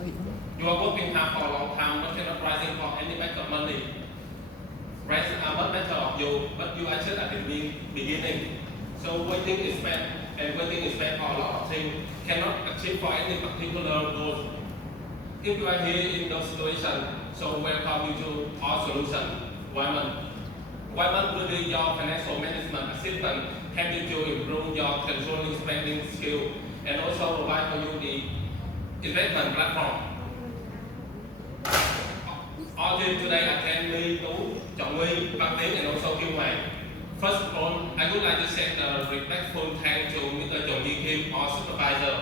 You are working hard for a long time, but cannot rising for any backup money. Rising are much better of you, but you are just at the beginning. So waiting is bad, and waiting is bad for a lot of things. Cannot achieve for any particular goal. If you are here in those situations, so welcome you to our solution, Wimon. Wimon will be your financial management assistant, help you to improve your controlling spending skill, and also provide for you the investment platform. All team today attend me, Tú, Trọng Nguy, Văn Tiến, and also Kim Hoàng. First of all, I would like to send a respectful thanks to Mr. Chong Yi Kim, our supervisor.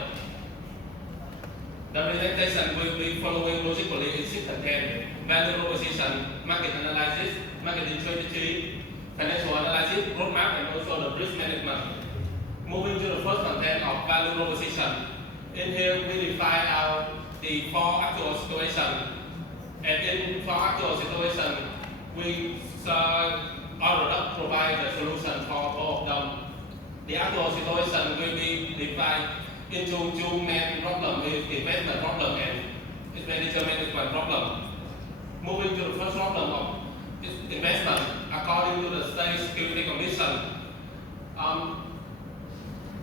The presentation will be following logically in 6 and 10. Value proposition, market analysis, marketing strategy, financial analysis, roadmap, and also the risk management. Moving to the first content of value proposition. In here, we define out the 4 actual situations. And in 4 actual situations, we our provide the solution for all of them. The actual situation will be divided into 2 main problems: investment problem and expenditure management problem. Moving to the first problem of investment, according to the State Security Commission,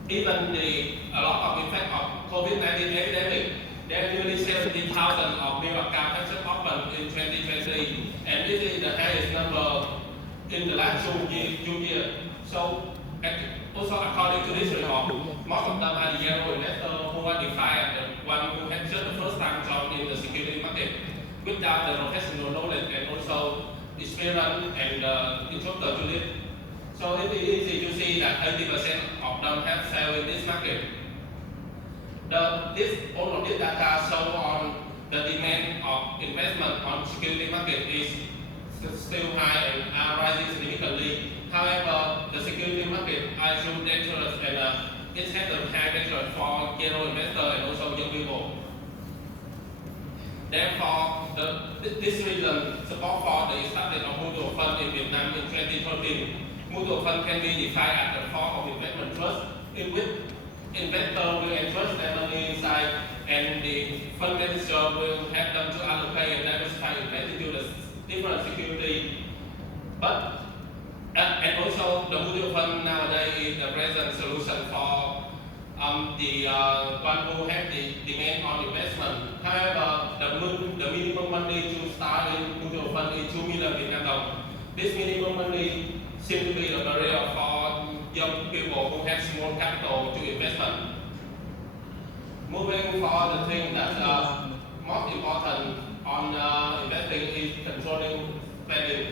even a lot of effect of COVID-19 epidemic, there are nearly 70,000 of new account have opened in 2020, and this is the highest number in the last 2 years. So, also according to this report, most of them are the young investors who are defined the one who had just the first time job in the security market without the professional knowledge and also experience and instructor to lead. So it is easy to see that 80% of them have failed in this market. All of this data show on the demand of investment on security market is still high and are rising significantly. However, the security market are still dangerous and it has a high danger for general investor and also young people. Therefore, this reason support for the establishment of mutual fund in Vietnam in 2013. Mutual fund can be defined as a form of investment trust in which investor will entrust their money inside and the fund manager will help them to allocate and diversify invest into the different security. But and also the mutual fund nowadays is the present solution for the one who have the demand on investment. However, the minimum money to start in mutual fund is 2 million Vietnam dong. This minimum money seems to be the barrier for young people who have small capital to investment. Moving for the thing that most important on investing is controlling spending.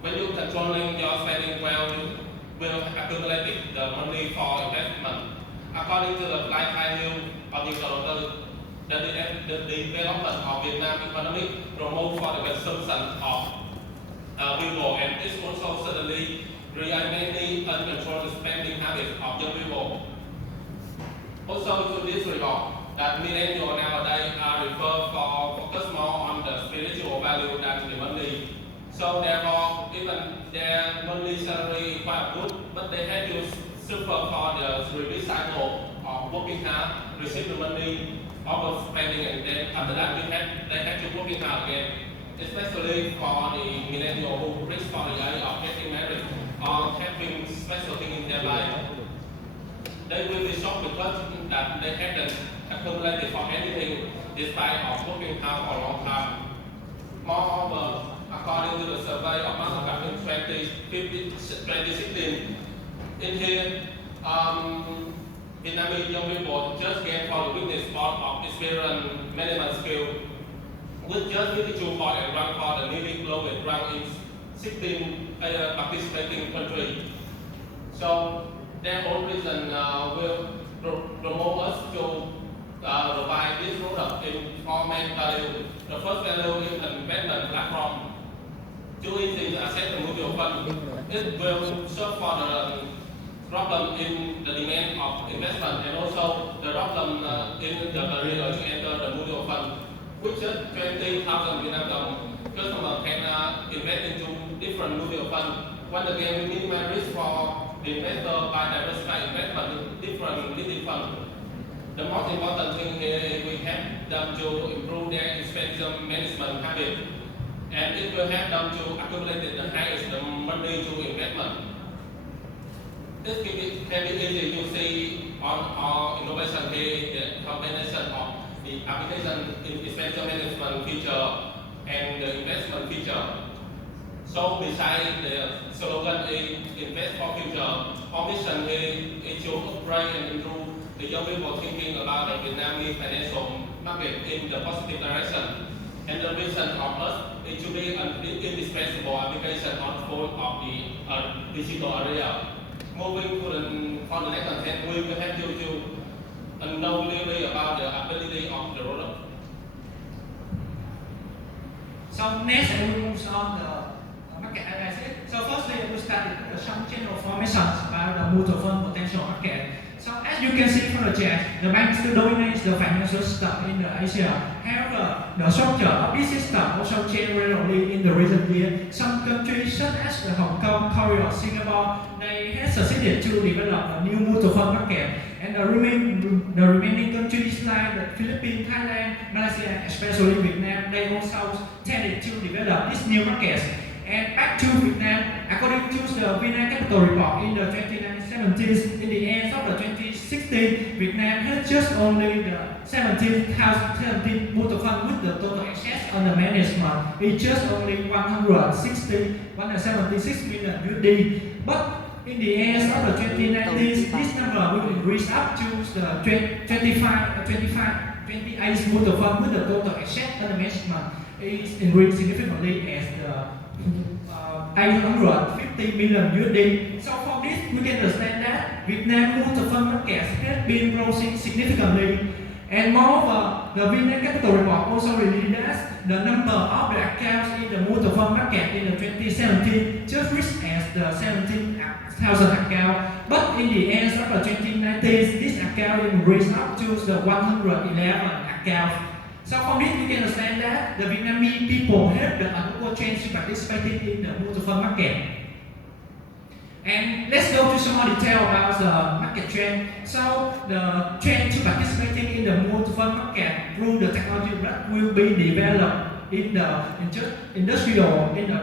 When you controlling your spending well, you will accumulate the money for investment. According to the lifetime view of the development of Vietnam economy promote for the consumption of people, and this also suddenly react many uncontrolled spending habits of young people. Also to this report, that millennials nowadays are referred for focus more on the spiritual value than the money. So therefore, even their monthly salary quite good, but they have to suffer for the release cycle of working hard, receive the money, overspending, and then after that they have to working hard again. Especially for the millennials who reach for the age of getting married or having special things in their life. They will be shocked because that they haven't accumulated for anything despite of working hard for a long time. Moreover, according to the survey of Mastercard in 2016, in here, Vietnamese young people just gained for the witness of experience management skill, with just 52 points and rank for the nearly global rank in 16 participating countries. So their whole reason will promote us to provide this product in 4 main value. The first value is an investment platform. Too easy to access the mutual fund. It will serve for the problem in the demand of investment and also the problem in the barrier to enter the mutual fund. With just 20,000 Vietnam dong, customers can invest into different mutual funds. Once again, we minimize risk for the investor by diversifying investment in different mutual funds. The most important thing here is we help them to improve capitalism management habit, and it will help them to accumulate the highest money to investment. This can be easy to see on our innovation here, the combination of the application in essential management feature and the investment feature. So besides the slogan invest for future, our mission is to upgrade and improve the young people thinking about the Vietnamese financial market in the positive direction. And the vision of us is to be an indispensable application on both of the digital area. Moving to for the next content, we will have you to know really about the ability of the roller. So next I will move on the market analysis. So firstly I will start with some general information about the mutual fund potential market. So as you can see from the chart, the bank still dominates the financial system in the Asia. However, the structure of this system also changed regularly in the recent years. Some countries such as Hong Kong, Korea, Singapore, they have succeeded to develop a new mutual fund market. And the remaining countries like the Philippines, Thailand, Malaysia, especially Vietnam, they also tended to develop these new markets. And back to Vietnam, according to the Vietnam Capital Report in the 2017, in the end of the 2016, Vietnam had just only the 17 mutual fund with the total assets under management is just only 176 million USD. But in the end of the 2019, this number will increase up to the 28 mutual fund with the total assets under management is increased significantly as the 850 million USD. So from this, we can understand that Vietnam mutual fund market has been growing significantly. And moreover, the Vietnam Capital Report also released that the number of the accounts in the mutual fund market in the 2017 just reached as the 17,000 accounts. But in the end of the 2019, this account increased up to the 111 accounts. So from this, we can understand that the Vietnamese people have the unequal chance to participate in the mutual fund market. And let's go to some more detail about the market trend. So the trend to participating in the mutual fund market through the technology that will be developed in the industrial, in the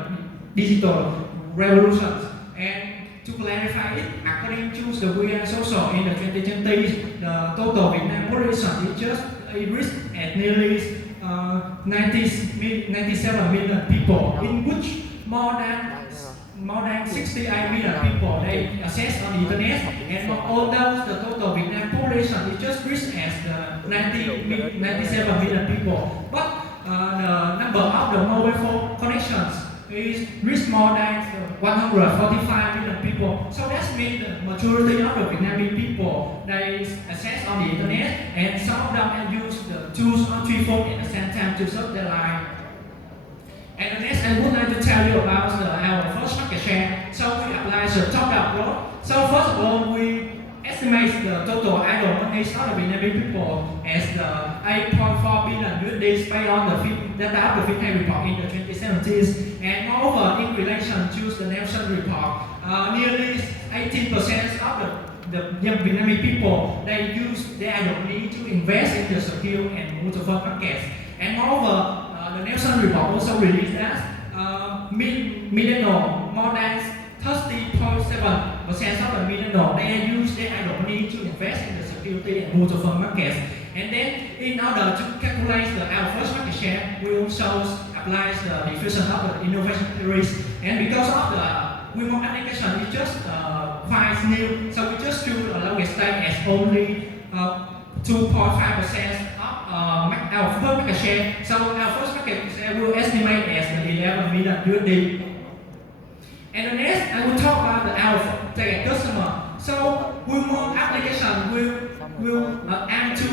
digital revolutions. And to clarify it, according to the Wimon Social in the 2020, the total Vietnam population is just reached at nearly 97 million people, in which more than 68 million people they access on the internet, and although the total Vietnam population is just reached as the 97 million people, but the number of the mobile phone connections is reached more than 145 million people. So that means the majority of the Vietnamese people they access on the internet, and some of them use the tools on three phones at the same time to serve their life. And next, I would like to tell you about our first market share. So we apply the top-down growth. So first of all, we estimate the total idle money of the Vietnamese people as the 8.4 billion USD based on the data of the Vietnam report in the 2017. And moreover, in relation to the Nelson report, nearly 18% of the young Vietnamese people they use their idle money to invest in the secure and mutual fund markets. And moreover, the Nelson report also released that millennials, more than 30.7% of the millennials, they use their idle money to invest in the security and mutual fund markets. And then, in order to calculate our first market share, we also apply the diffusion of the innovation theories. And because of the Wimon application is just quite new, so we just choose the longest time as only 2.5% our first market share. So our first market share will estimate as the 11 million USD. And the next, I will talk about our target customer. So Wimon application will aim to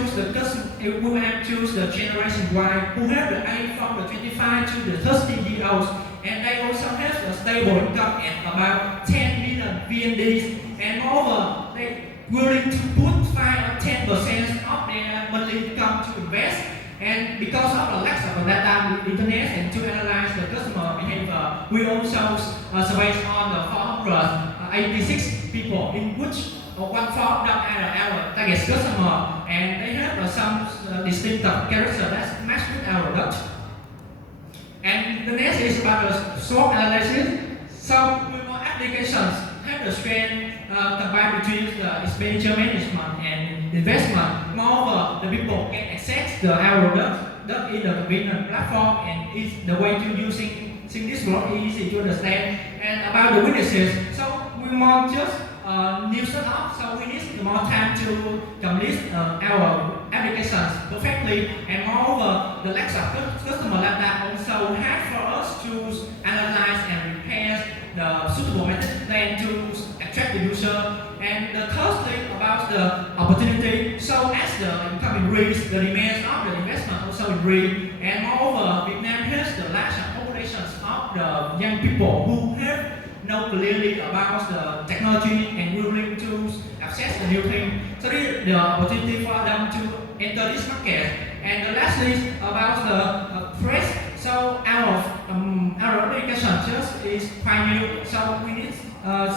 the generation Y who have the age from the 25 to the 30 years old, and they also have a stable income at about 10 million VNDs, and moreover, they willing to put 5 or 10% of their monthly income to invest. And because of the lack of data on the internet and to analyze the customer behavior, we also surveyed on the 486 people, in which one-fourth of them are our target customer, and they have some distinctive characteristics that match with our product. And the next is about the SWOT analysis. So Wimon applications have the strength combined between the expenditure management and investment. Moreover, the people can access our product in the convenient platform, and it's the way to using this work is easy to understand. And about the weaknesses, so Wimon just new startup, so we need more time to complete our applications perfectly, and moreover, the lack of customer data also hard for us to analyze and repair the suitable method plan to attract the user. And the third thing about the opportunity, so as the income increase, the demands of the investment also increase, and moreover, Vietnam has the large populations of the young people who have know clearly about the technology and willing to access the new thing. So this is the opportunity for them to enter this market. And the last is about the price. So our application just is quite new. So we need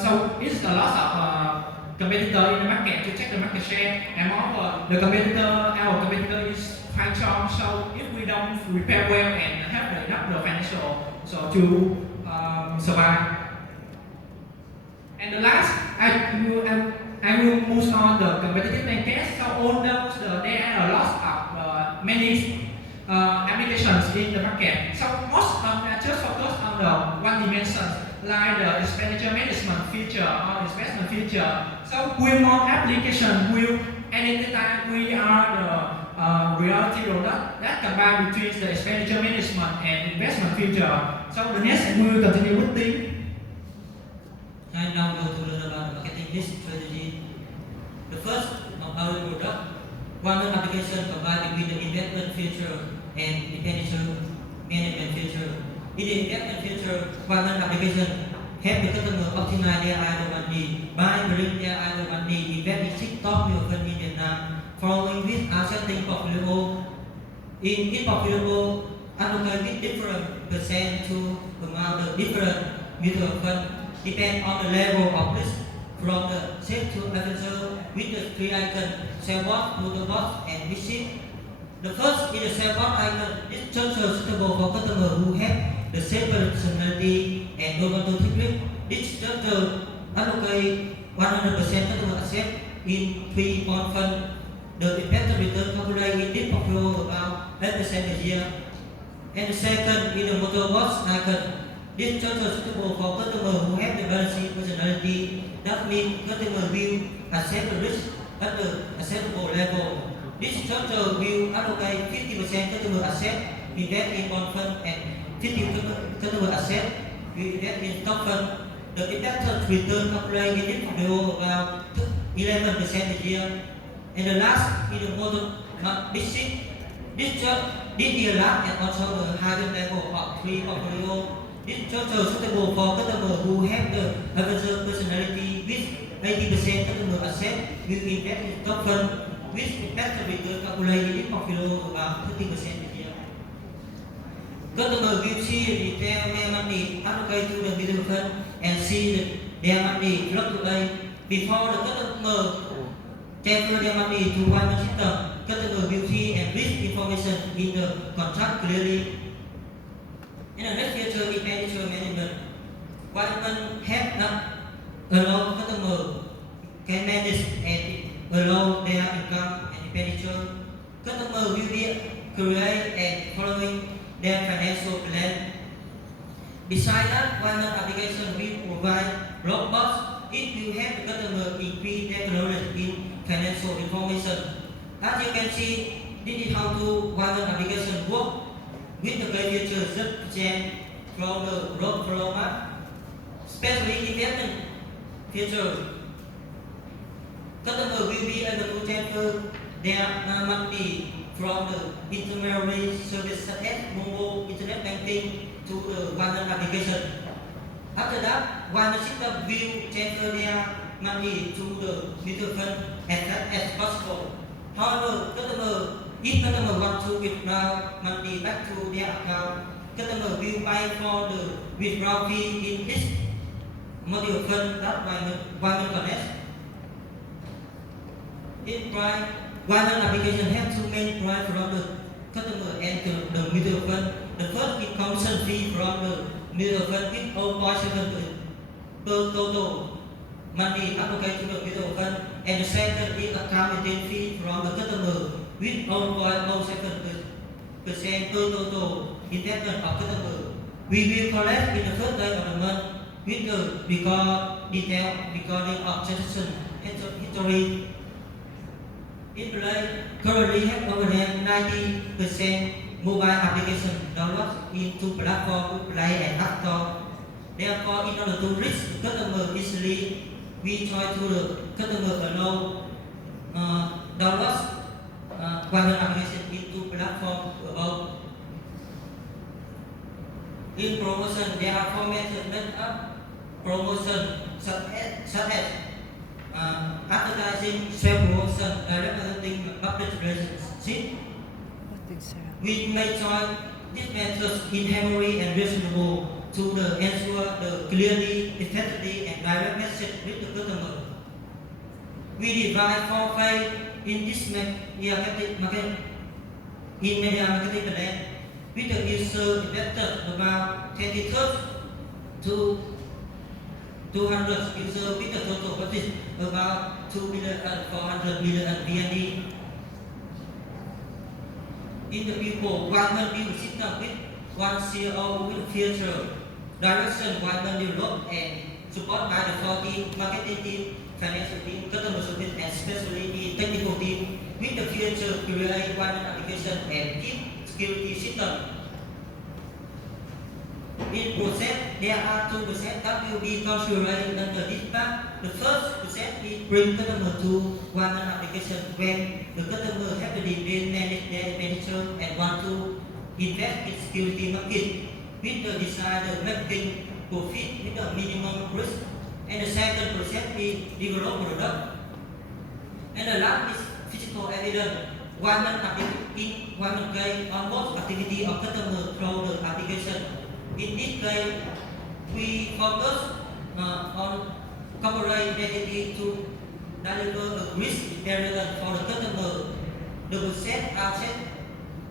so it's a lot of competitor in the market to check the market share. And moreover, our competitor is quite strong. So if we don't prepare well and have enough the financial so to survive. And the last, I will move on the competitive landscape. So although there are a lot of many applications in the market, so most of them are just focused on the one dimension, like the expenditure management feature or investment feature. So Wimon application will anytime we are the reality product that combine between the expenditure management and investment feature. So the next we will continue with the I now go to learn about marketing this strategy. The first of our product, one application combined between the investment feature and expenditure management feature. In the investment feature, one application help the customer optimize their idle money by bringing their idle money invest in 6 top mutual funds in Vietnam, following with our setting portfolio. In each portfolio, allocate with different percent to amount the different mutual funds. Depend on the level of risk from the safe to advisor with the 3 icons: sell bot, motor bot, and visit. The first is the sell bot icon. This structure is suitable for customers who have the same personality and don't want to take risk. This structure allocate 100% customer asset in 3 bond funds. The expected return calculated in this portfolio about 8% a year. And the second is the motor bot icon. This structure is suitable for customers who have the balanced personality. That means customers will accept the risk at the acceptable level. This structure will allocate 50% customer asset invest in bond fund and 50% customer asset will invest in stock fund. The expected return calculated in this portfolio about 11% a year. And the last is the motor basic. This is a large and also a higher level of 3 portfolio. This structure is suitable for customers who have the advisor personality with 80% customer asset will invest in stock fund with expected return calculated in portfolio about 30% a year. Customers will see retail their money allocated to the mutual fund and see their money fluctuate before the customer transfer their money to one system. Customer will see and read information in the contract clearly. In the next feature, expenditure management. Wimon help not allow customer can manage and allow their income and expenditure. Customer will be create and following their financial plan. Besides that, Wimon application will provide robust. It will help the customer increase their knowledge in financial information. As you can see, this is how to Wimon application work. With the great feature just change from the road flow map, especially investment feature. Customer will be able to transfer their money from the intermediary service such as mobile internet banking to the Wimon application. After that, Wimon system will transfer their money to the mutual fund as fast as possible. However, if customer want to withdraw money back to their account, customer will pay for the withdrawal fee in this module fund that Wimon connects. In Wimon application has 2 main points from the customer enter the mutual fund, the first is commission fee from the mutual fund with 0.7 per total money allocated to the mutual fund, and the second is account maintenance fee from the customer with 0.07% per total investment of customer. We will collect in the first day of the month with the detailed recording of transaction history. In play, currently have over than 90% mobile application downloads into platform Play and App Store. Therefore, in order to reach customer easily, we try to the customer allow downloads one application into platform above. In promotion, there are four methods made up promotion such as advertising, self promotion, direct marketing, public relationship. We may join these methods in memory and reasonable to ensure the clearly, effectively, and direct message with the customer. We divide four phases in this media marketing plan with the user invested about 23rd to 200 users with the total budget about 2,400,000 VND. In the people, Wimon build system with one CEO with future direction, Wimon developed and supported by the 4 team, marketing team, financial team, customer service, and especially the technical team with the future create Wimon application and keep security system. In process, there are 2% that will be considered under this part. The first process is bring customer to Wimon application when the customer have to manage their expenditure and want to invest in security market with the desired making profit with the minimum risk. And the second process is develop product. And the last is physical evidence. Wimon gain almost activity of customer through the application. In this case, we focus on corporate identity to deliver a risk barrier for the customer. The process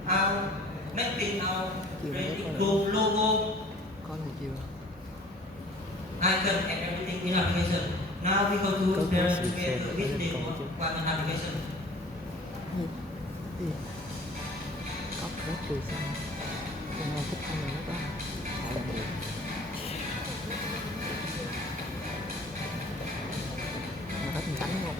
are mapping our logo, icon, and everything in application. Now we go to parent together with the one application. Có rất từ xa, hôm nay thích ăn nó đó. Nó hết cánh không?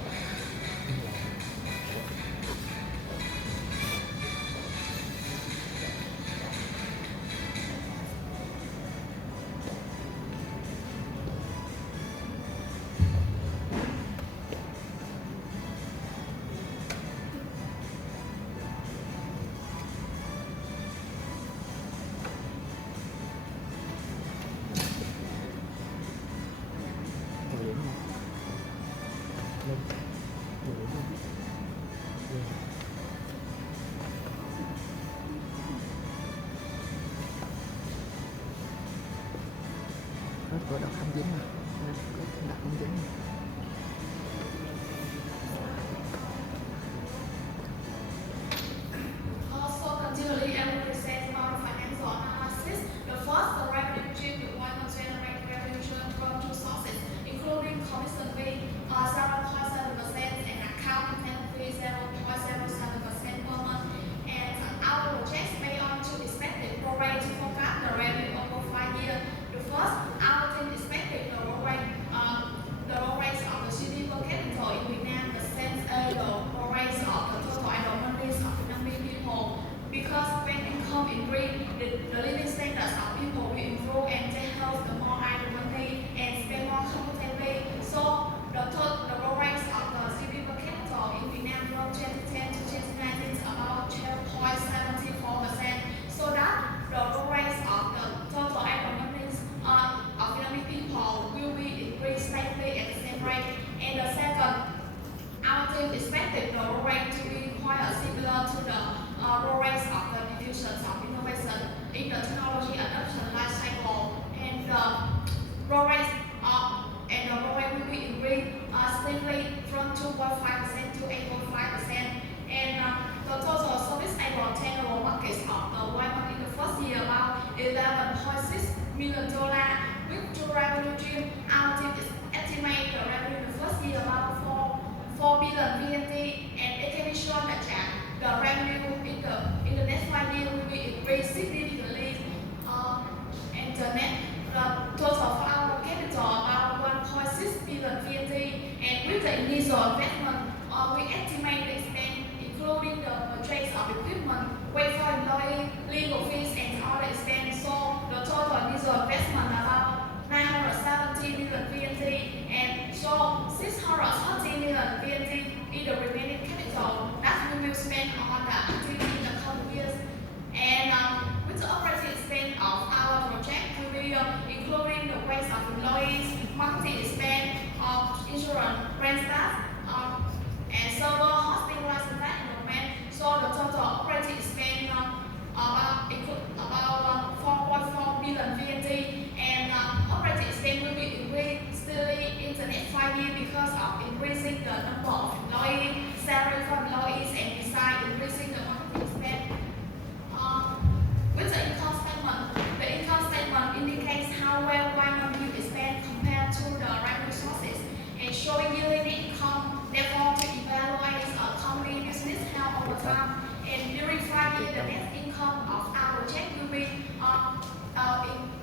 Có đọc không dính mà nên có đặt không dính. Also, continually, I will present about financial analysis. The first, the revenue stream, the one that generates revenue from two sources, including commission fee 0.7% and account maintenance fee 0.07% per month. And our projects may on to expected pro rate to forecast the revenue over 5 years. The first, our team expected the roll rate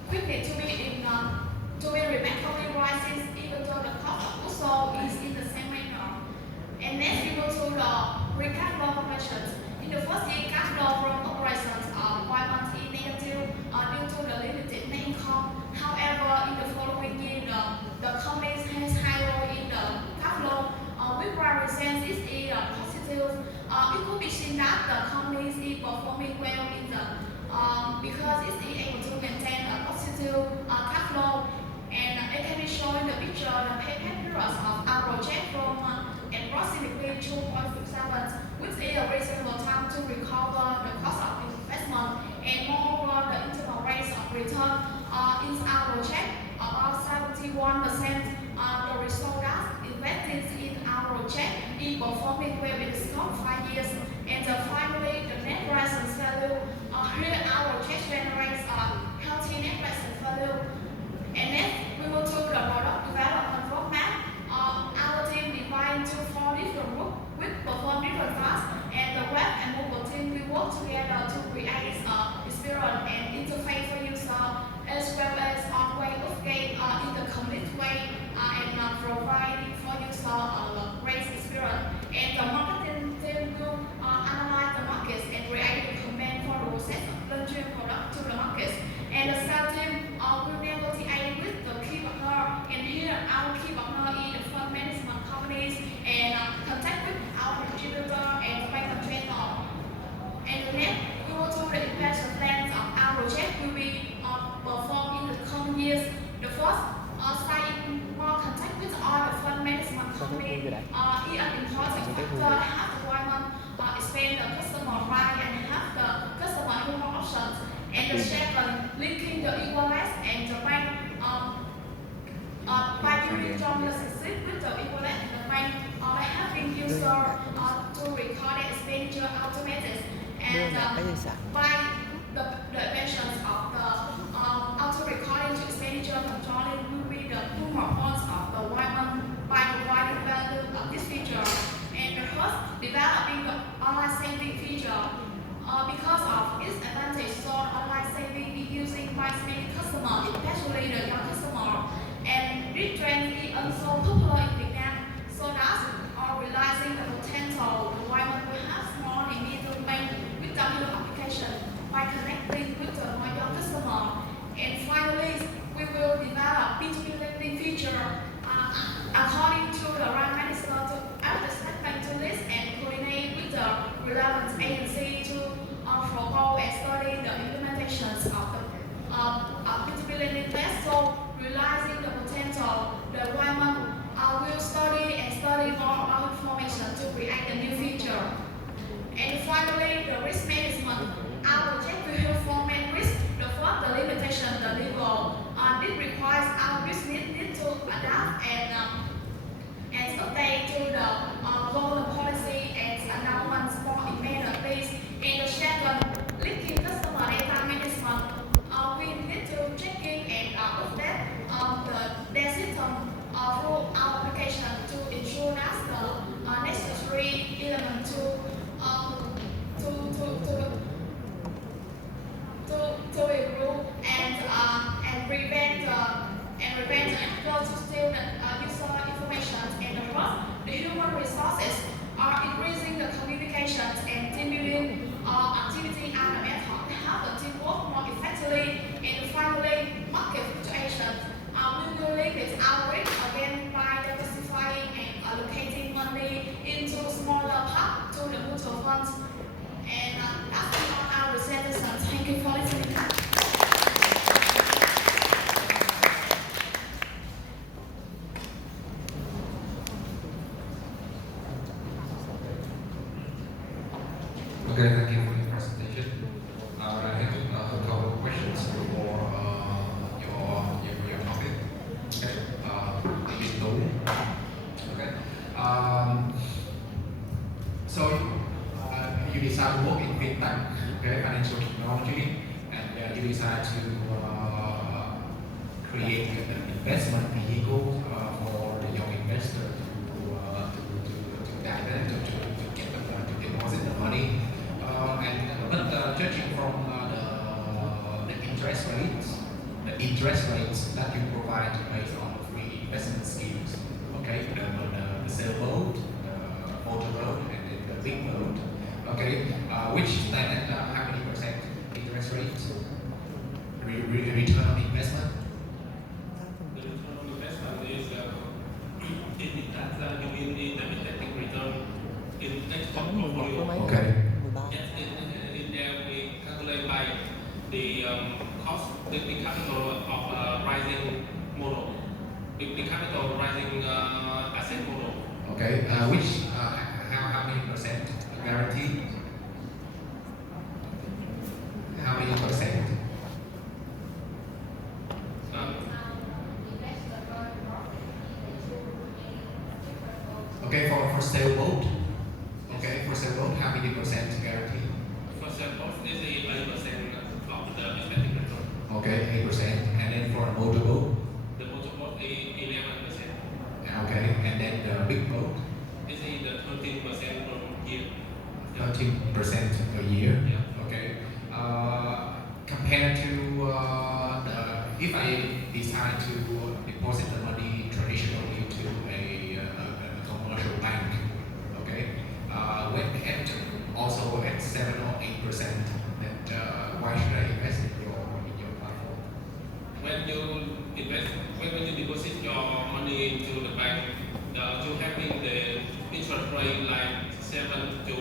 quickly to be remarkably rises even though the cost of goods sold is in the same manner. And next we go to the free cash flow operations. In the first year, cash flow from operations are 1 month is negative due to the limited net income. However, in the following year, the company has high role in the cash flow, which represents this is positive. It could be seen that the company is performing well in the because it is able to maintain a positive cash flow, and it can be shown in the picture the payback periods of our project from approximately 2.57, which is a reasonable time to recover the cost of investment, and moreover the internal rates of return in our project about 71%. The result that invested in our project is performing well in the scope 5 years, and finally the net present value. Here our project generates a healthy net present value. And next we will to the product development roadmap. Our team divided into 4 different groups which perform different tasks, and the web and mobile team will work together to create experience and interface for user, as well as on way of game in the complete way and providing for user a great experience. And the marketing team will analyze the markets and create a comment for the process of launching product to the markets. And the sales team will negotiate with the key partner, and here our key partner is the fund management companies, and contact with our distributor and the bank channel. And the next, we will do the investment plans of our project will be performed in the coming years. The first, stay in more contact with all the fund management companies is an important factor. Have the Wimon expand the customer right and have the customer human options. And the second, linking the e-wallet and the bank by building strong relationship with the e-wallet and the bank by having user to record the expenditure automated, and by the inventions of the auto recording to expenditure controlling will be the two points of the Wimon by providing value of this feature. And the first, developing the online saving feature. Because of its advantage, so online saving is using by many customers, especially the young customer. And this trend is also popular in Vietnam, so that realizing the potential, the Wimon will have small and medium bank with W application by connecting with the young customer. And finally, we will develop B2B lending feature according to the right minister to add the segment to list and coordinate with the relevant agency to propose and study the implementations of the B2B lending test. So realizing the potential, the Wimon will study more about information to create a new feature. And finally, the risk management. Our project will help format risk. The first, the limitation, the legal. This requires our business need to adapt and update to the government policy and announcements more immediately. And the second, linking customer data management. We need to checking and update their system through our application to ensure that the necessary element to improve and prevent ethical to steal the user information. And the first, the human resources are increasing the communications and team building activity and the method to help the team work more effectively. And finally, market fluctuations. We will limit our risk again by diversifying and allocating money into smaller parts to the mutual funds. And that's all our presentations. Thank you for listening. Okay, thank you for the presentation. I have a couple of questions for your topic. Okay, okay. So you decide to work in fintech, okay, financial technology, and you decide to create an investment vehicle for the young investor to guide them to get to deposit the money. But judging from the interest rates, the interest rates that you provide based on free investment schemes. Okay, the sailboat, the motorboat, and then the big boat. Okay, which stand at how many percent interest rates? Return on investment. The return on investment is you mean the expected return in next portfolio. Okay. Yes, in there we calculate by the cost, the capital of rising model, the capital rising asset model. Okay. Which how many percent guarantee? How many percent? Okay, for sailboat. Okay, for sailboat, how many percent guarantee? For sailboat, is the 8% of the expected return. Okay, 8%. And then for a motorboat? The motorboat is 11%. Okay, and then the big boat? This is the 13% per year. 13% a year? Yeah. Okay. Compared to if I decide to deposit the money traditionally to a commercial bank, okay, when at also at 7 or 8%, that why should I invest in your platform? When you deposit your money into the bank, you having the interest rate like 7 to 8%.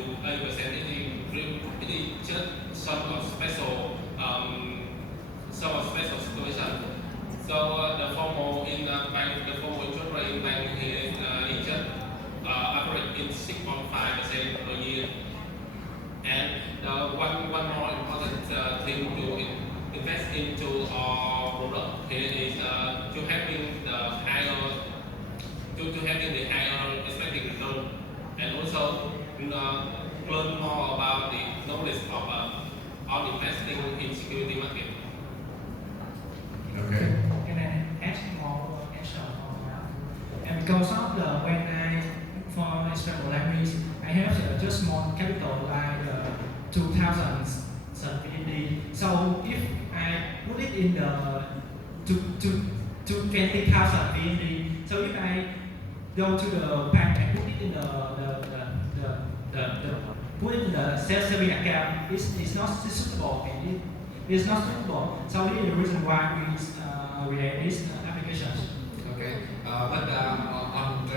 It is just some special situation. So the formal in the bank, the formal interest rate in bank is just average in 6.5% per year. And one more important thing to invest into our product here is to having the higher expected return, and also learn more about the knowledge of investing in security market. Okay. Can I ask more answer on that? And because of the when I for example language, I have just small capital like 2,000 VND. So if I put it in the to 20,000 VND, so if I go to the bank and put it in put it in the saving account, it's not suitable and it's not suitable. So this is the reason why we have these applications. Okay. But on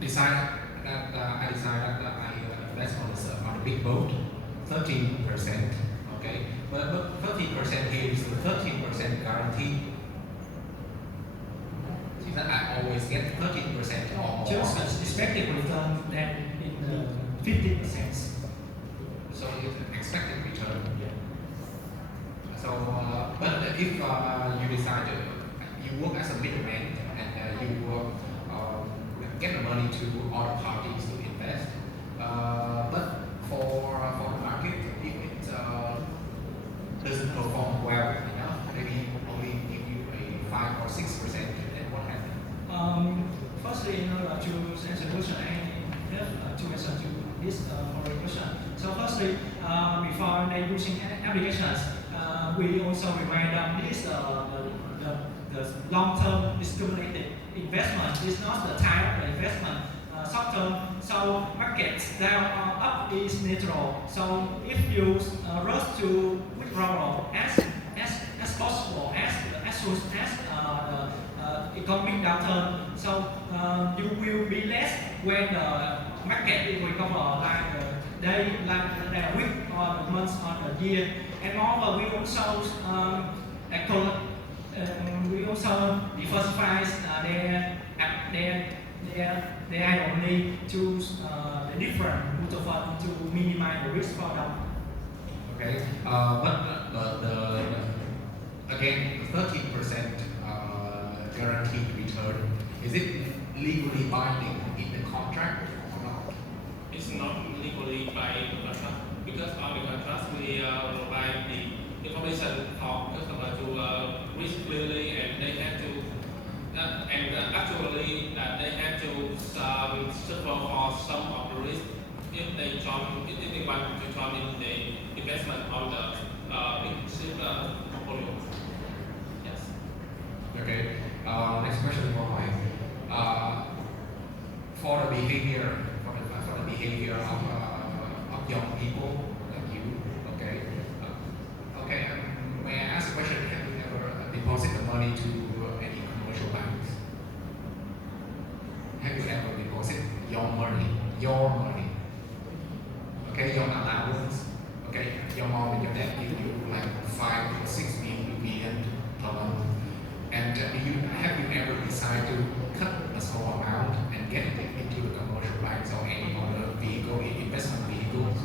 decide that I decided that I invest on the big boat, 13%. Okay. But 13% here is the 13% guarantee. See that I always get 13% or more. Just expected return than in the 50%. So it's an expected return. So, but if you decide you work as a middleman and you get the money to other parties to invest, but for the market, if it doesn't perform well enough, maybe only give you a 5 or 6%, then what happens? Firstly, to answer the question, I have two answers to this following question. So firstly, before they using applications, we also remind them this the long-term discriminated investment is not the type of investment short-term. So markets down or up is natural. So if you rush to withdrawal as possible as soon as the economic downturn, so you will be less when the market will recover like the week or the month or the year. And moreover, we also diversify their only to the different mutual fund to minimize the risk for them. Okay, but again, 13% guaranteed return, is it legally binding in the contract or not? It's not legally by the contract, because on the contract we provide the information for customer to read clearly, and they have to actually they have to suffer for some of the risk if they want to join in the investment on the big ship portfolio. Okay. Next question for Mike. For the behavior, for the behavior of young people like you. Okay. Okay. May I ask a question? Have you ever deposited the money to any commercial banks? Have you ever deposited your money? Okay, your allowance. Okay, your mom and your dad give you like 5 or 6 million per month. And have you ever decided to cut a small amount and get it into the commercial banks or any other vehicle, investment vehicles?